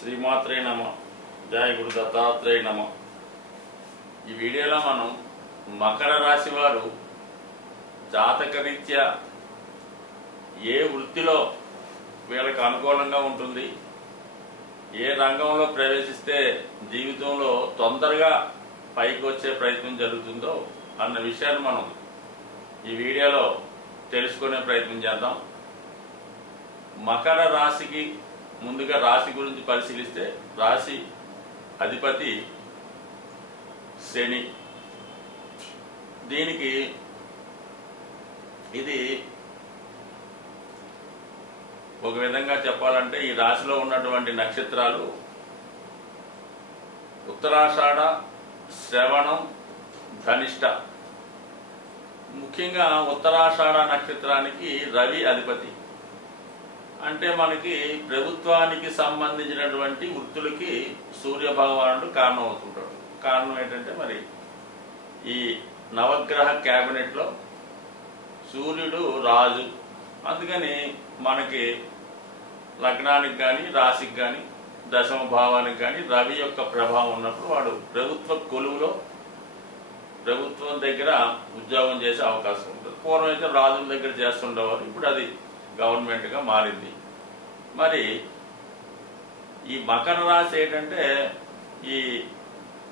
శ్రీమాత్రే నమ. జయ గురు దత్తాత్రేయ నమ. ఈ వీడియోలో మనం మకర రాశి వారు జాతకరీత్యా ఏ వృత్తిలో వీళ్ళకి అనుకూలంగా ఉంటుంది ఏ రంగంలో ప్రవేశిస్తే జీవితంలో తొందరగా పైకి వచ్చే ప్రయత్నం జరుగుతుందో అన్న విషయాన్ని మనం ఈ వీడియోలో తెలుసుకునే ప్రయత్నం చేద్దాం. మకర రాశికి ముందుగా రాశి గురించి పరిశీలిస్తే రాశి అధిపతి శని. దీనికి ఇది ఒక విధంగా చెప్పాలంటే ఈ రాశిలో ఉన్నటువంటి నక్షత్రాలు ఉత్తరాషాఢ శ్రవణం ధనిష్ట. ముఖ్యంగా ఉత్తరాషాఢ నక్షత్రానికి రవి అధిపతి. అంటే మనకి ప్రభుత్వానికి సంబంధించినటువంటి వృత్తులకి సూర్య భగవానుడు కారణం అవుతుంటాడు కారణం ఏంటంటే మరి ఈ నవగ్రహ క్యాబినెట్లో సూర్యుడు రాజు. అందుకని మనకి లగ్నానికి కానీ రాశికి కానీ దశమ భావానికి కానీ రవి యొక్క ప్రభావం ఉన్నప్పుడు వాడు ప్రభుత్వ కొలువులో ప్రభుత్వం దగ్గర ఉద్యోగం చేసే అవకాశం ఉంటుంది. పూర్వం అయితే రాజుల దగ్గర చేస్తుండేవారు. ఇప్పుడు అది గవర్నమెంట్గా మారింది. మరి ఈ మకర రాశి ఏంటంటే ఈ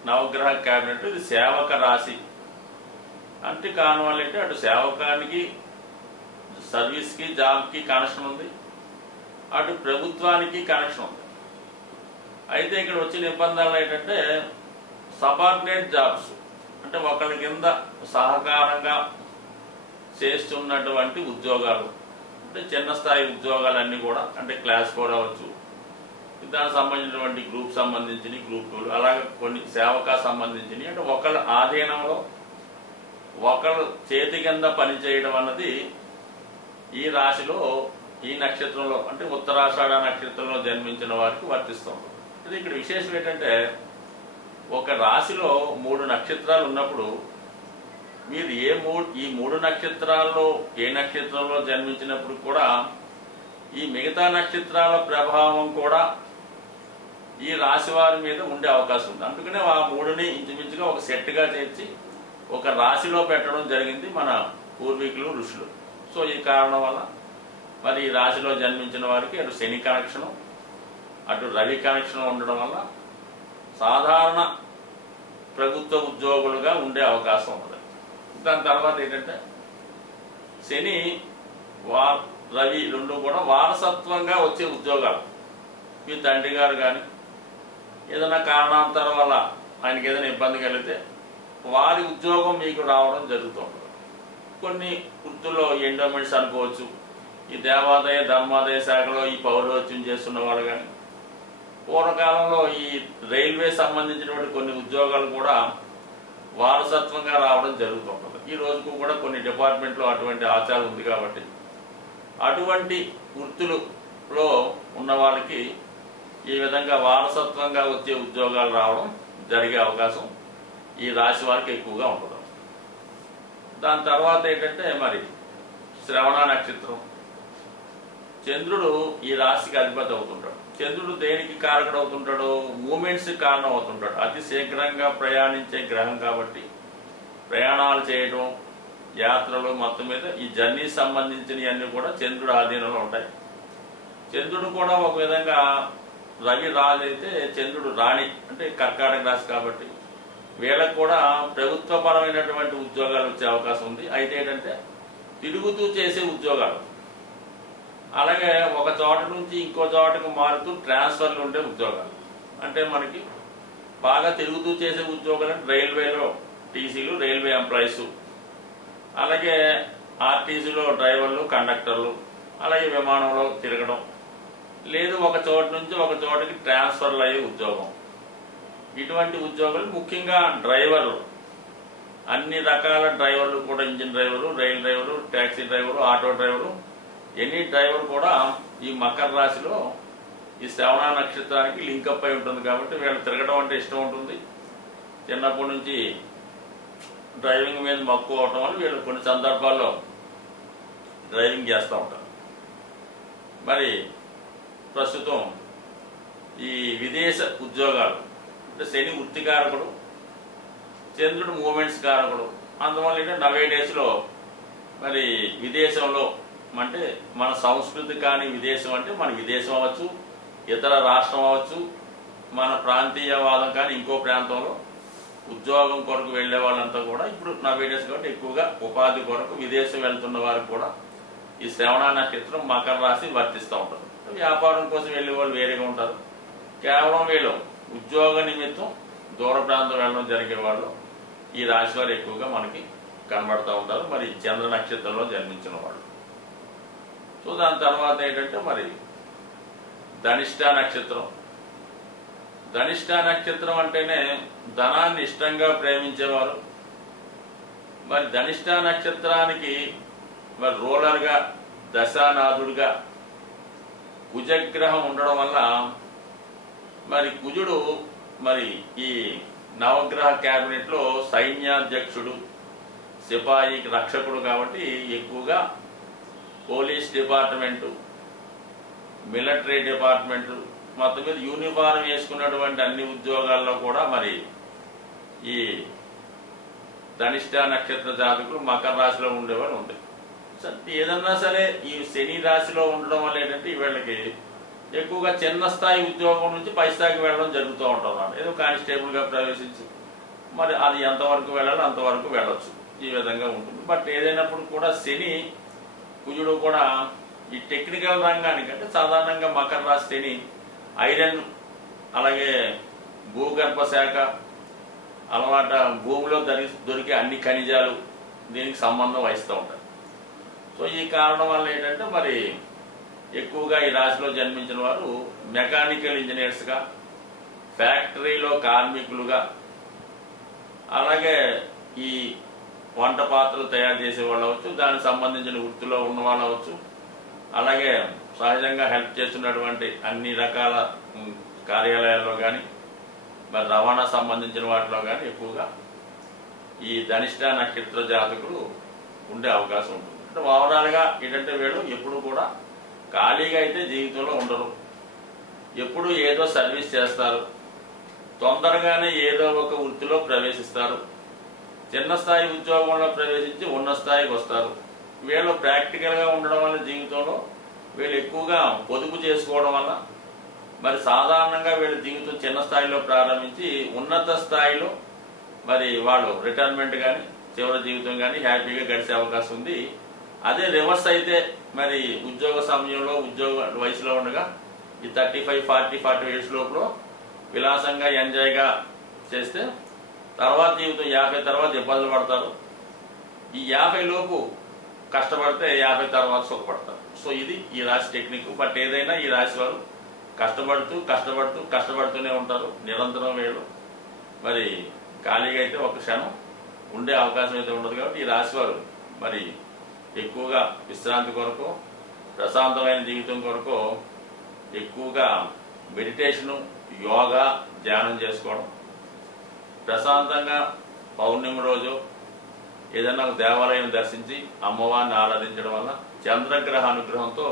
నవగ్రహ క్యాబినెట్ ఇది సేవక రాశి. అంటే కాని వల్ల అంటే అటు సేవకానికి సర్వీస్కి జాబ్కి కనెక్షన్ ఉంది. అటు ప్రభుత్వానికి కనెక్షన్ ఉంది. అయితే ఇక్కడ వచ్చిన నిబంధనలు ఏంటంటే సబార్డినేట్ జాబ్స్ అంటే ఒకరి కింద సహకారంగా చేస్తున్నటువంటి ఉద్యోగాలు. అంటే చిన్న స్థాయి ఉద్యోగాలన్నీ కూడా అంటే క్లాస్ కూడా అవ్వచ్చు దానికి సంబంధించినటువంటి గ్రూప్ సంబంధించిన గ్రూప్ అలాగే కొన్ని సేవకా సంబంధించినవి. అంటే ఒకళ్ళ ఆధీనంలో ఒకళ్ళ చేతి కింద పనిచేయడం అన్నది ఈ రాశిలో ఈ నక్షత్రంలో అంటే ఉత్తరాషాఢ నక్షత్రంలో జన్మించిన వారికి వర్తిస్తుంది ఇది ఇక్కడ విశేషం ఏంటంటే ఒక రాశిలో మూడు నక్షత్రాలు ఉన్నప్పుడు మీరు ఏ మూడు ఈ మూడు నక్షత్రాల్లో ఏ నక్షత్రంలో జన్మించినప్పుడు కూడా ఈ మిగతా నక్షత్రాల ప్రభావం కూడా ఈ రాశి వారి మీద ఉండే అవకాశం ఉంది. అందుకనే ఆ మూడుని ఇంచుమించుగా ఒక సెట్గా చేర్చి ఒక రాశిలో పెట్టడం జరిగింది మన పూర్వీకులు ఋషులు. సో ఈ కారణం వల్ల మరి ఈ రాశిలో జన్మించిన వారికి అటు శని కనెక్షను అటు రవి కనెక్షన్ ఉండడం వల్ల సాధారణ ప్రభుత్వ ఉద్యోగులుగా ఉండే అవకాశం ఉంటుంది దాని తర్వాత ఏంటంటే శని వా రవి రెండు కూడా వారసత్వంగా వచ్చే ఉద్యోగాలు. మీ తండ్రి గారు కానీ ఏదైనా కారణాంతరం వల్ల ఆయనకి ఏదైనా ఇబ్బంది కలిగితే వారి ఉద్యోగం మీకు రావడం జరుగుతుంది కొన్ని వృత్తుల్లో ఎండోమెంట్స్ అనుకోవచ్చు ఈ దేవాదాయ ధర్మాదాయ శాఖలో ఈ పౌరోత్యం చేస్తున్న వాళ్ళు కానీ పూర్వకాలంలో ఈ రైల్వే సంబంధించినటువంటి కొన్ని ఉద్యోగాలు కూడా వారసత్వంగా రావడం జరుగుతుంటుంది ఈ రోజుకు కూడా కొన్ని డిపార్ట్మెంట్లో అటువంటి ఆచారం ఉంది కాబట్టి అటువంటి వృత్తులలో ఉన్న వాళ్ళకి ఈ విధంగా వారసత్వంగా వచ్చే ఉద్యోగాలు రావడం జరిగే అవకాశం ఈ రాశి వారికి ఎక్కువగా ఉంటుంది దాని తర్వాత ఏంటంటే మరి శ్రవణ నక్షత్రం. చంద్రుడు ఈ రాశికి అధిపతి అవుతుంటాడు. చంద్రుడు దేనికి కారకుడవుతుంటాడో మూమెంట్స్ కారణం అవుతుంటాడు అతి శీఘ్రంగా ప్రయాణించే గ్రహం కాబట్టి ప్రయాణాలు చేయడం యాత్రలు మొత్తం మీద ఈ జర్నీ సంబంధించినవి అన్నీ కూడా చంద్రుడు ఆధీనంలో ఉంటాయి. చంద్రుడు కూడా ఒక విధంగా రవి రాజు అయితే చంద్రుడు రాణి అంటే కర్కాటక రాశి కాబట్టి వీళ్ళకు కూడా ప్రభుత్వపరమైనటువంటి ఉద్యోగాలు వచ్చే అవకాశం ఉంది. అయితే ఏంటంటే తిరుగుతూ చేసే ఉద్యోగాలు. అలాగే ఒక చోట నుంచి ఇంకో చోటకు మారుతూ ట్రాన్స్ఫర్లు ఉండే ఉద్యోగాలు. అంటే మనకి బాగా తిరుగుతూ చేసే ఉద్యోగాలు రైల్వేలో టీసీలు రైల్వే ఎంప్లాయీస్. అలాగే ఆర్టీసీలో డ్రైవర్లు కండక్టర్లు అలాగే విమానంలో తిరగడం. లేదు ఒక చోట నుంచి ఒక చోటకి ట్రాన్స్ఫర్లు అయ్యే ఉద్యోగం. ఇటువంటి ఉద్యోగాలు ముఖ్యంగా డ్రైవర్లు. అన్ని రకాల డ్రైవర్లు కూడా ఇంజిన్ డ్రైవరు రైలు driver taxi driver auto driver any driver కూడా ఈ మకర రాశిలో ఈ శ్రవణ నక్షత్రానికి లింకప్ అయి ఉంటుంది కాబట్టి వీళ్ళు తిరగడం అంటే ఇష్టం ఉంటుంది. చిన్నప్పటి నుంచి డ్రైవింగ్ మీద మక్కువ అవటం వల్ల వీళ్ళు కొన్ని సందర్భాల్లో డ్రైవింగ్ చేస్తూ ఉంటారు. మరి ప్రస్తుతం ఈ విదేశ ఉద్యోగాలు అంటే శని వృత్తికారకుడు చంద్రుడు మూమెంట్స్ కారకుడు అందువల్ల ఏంటంటే నవే డేస్లో మరి విదేశంలో అంటే మన సంస్కృతి కానీ విదేశం అంటే మన విదేశం అవ్వచ్చు ఇతర రాష్ట్రం అవ్వచ్చు మన ప్రాంతీయవాదం కానీ ఇంకో ప్రాంతంలో ఉద్యోగం కొరకు వెళ్ళే వాళ్ళంతా కూడా ఇప్పుడు నవే డేస్ కాబట్టి ఎక్కువగా ఉపాధి కొరకు విదేశం వెళ్తున్న వారికి కూడా ఈ శ్రవణ నక్షత్రం మకర రాశి వర్తిస్తూ ఉంటుంది. వ్యాపారం కోసం వెళ్ళే వాళ్ళు వేరేగా ఉంటారు. కేవలం వీళ్ళు ఉద్యోగ నిమిత్తం దూర ప్రాంతం వెళ్ళడం జరిగే వాళ్ళు ఈ రాశి వారు ఎక్కువగా మనకి కనబడుతూ ఉంటారు. మరి చంద్ర నక్షత్రంలో జన్మించిన వాళ్ళు. సో దాని తర్వాత ఏంటంటే మరి ధనిష్ట నక్షత్రం. ధనిష్ట నక్షత్రం అంటేనే ధనాన్ని ఇష్టంగా ప్రేమించేవారు. మరి ధనిష్ట నక్షత్రానికి మరి రూలర్గా దశానాథుడిగా కుజగ్రహం ఉండడం వల్ల మరి కుజుడు మరి ఈ నవగ్రహ క్యాబినెట్లో సైన్యాధ్యక్షుడు సిపాయి రక్షకుడు కాబట్టి ఎక్కువగా పోలీస్ డిపార్ట్మెంటు మిలిటరీ డిపార్ట్మెంటు మొత్తం మీద యూనిఫారం వేసుకున్నటువంటి అన్ని ఉద్యోగాల్లో కూడా మరి ఈ ధనిష్ట నక్షత్ర జాతకులు మకర రాశిలో ఉండేవారు ఉంది సరే ఏదన్నా సరే ఈ శని రాశిలో ఉండడం వల్ల ఏంటంటే వీళ్ళకి ఎక్కువగా చిన్న స్థాయి ఉద్యోగం నుంచి పై స్థాయికి వెళ్ళడం జరుగుతూ ఉంటుంది ఏదో కానిస్టేబుల్గా ప్రవేశించి మరి అది ఎంతవరకు వెళ్ళాలో అంతవరకు వెళ్ళొచ్చు. ఈ విధంగా ఉంటుంది. బట్ ఏదైనప్పుడు కూడా శని కుజుడు కూడా ఈ టెక్నికల్ రంగానికి అంటే సాధారణంగా మకర రాశిని ఐరన్ అలాగే భూగర్భ శాఖ అలవాట భూమిలో దొరి దొరికే అన్ని ఖనిజాలు దీనికి సంబంధం వహిస్తూ ఉంటాయి సో ఈ కారణం వల్ల ఏంటంటే మరి ఎక్కువగా ఈ రాశిలో జన్మించిన వారు మెకానికల్ ఇంజనీర్స్గా ఫ్యాక్టరీలో కార్మికులుగా అలాగే ఈ వంట పాత్రలు తయారు చేసే వాళ్ళు అవచ్చు దానికి సంబంధించిన వృత్తిలో ఉన్న వాళ్ళు అవ్వచ్చు. అలాగే సహజంగా హెల్ప్ చేస్తున్నటువంటి అన్ని రకాల కార్యాలయాల్లో కానీ మరి రవాణా సంబంధించిన వాటిలో కానీ ఎక్కువగా ఈ ధనిష్ట నక్షత్ర జాతకులు ఉండే అవకాశం ఉంటుంది. అంటే ఓవరాల్గా ఏంటంటే వీళ్ళు ఎప్పుడు కూడా ఖాళీగా అయితే జీవితంలో ఉండరు. ఎప్పుడు ఏదో సర్వీస్ చేస్తారు. తొందరగానే ఏదో ఒక వృత్తిలో ప్రవేశిస్తారు. చిన్న స్థాయి ఉద్యోగంలో ప్రవేశించి ఉన్న స్థాయికి వస్తారు. వీళ్ళు ప్రాక్టికల్గా ఉండడం వల్ల జీవితంలో వీళ్ళు ఎక్కువగా పొదుపు చేసుకోవడం వల్ల మరి సాధారణంగా వీళ్ళ జీవితం చిన్న స్థాయిలో ప్రారంభించి ఉన్నత స్థాయిలో మరి వాళ్ళు రిటైర్మెంట్ కానీ చివరి జీవితం కానీ హ్యాపీగా గడిచే అవకాశం ఉంది. అదే రివర్స్ అయితే మరి ఉద్యోగ సమయంలో ఉద్యోగ వయసులో ఉండగా ఈ thirty five forty forty years లోపల విలాసంగా ఎంజాయ్గా చేస్తే తర్వాత జీవితం యాభై తర్వాత ఇబ్బందులు పడతారు. ఈ యాభై లోపు కష్టపడితే యాభై తర్వాత సుఖపడతారు. సో ఇది ఈ రాశి టెక్నిక్ బట్ ఏదైనా ఈ రాశి వారు కష్టపడుతూ కష్టపడుతూ కష్టపడుతూనే ఉంటారు. నిరంతరం వేరు. మరి ఖాళీగా అయితే ఒక క్షణం ఉండే అవకాశం అయితే ఉండదు కాబట్టి ఈ రాశి వారు మరి ఎక్కువగా విశ్రాంతి కొరకు ప్రశాంతమైన జీవితం కొరకు ఎక్కువగా మెడిటేషను యోగా ధ్యానం చేసుకోవడం ప్రశాంతంగా పౌర్ణమి రోజు ఏదైనా ఒక దేవాలయం దర్శించి అమ్మవారిని ఆరాధించడం వల్ల చంద్రగ్రహ అనుగ్రహంతో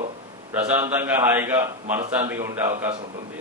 ప్రశాంతంగా హాయిగా మనశ్శాంతిగా ఉండే అవకాశం ఉంటుంది.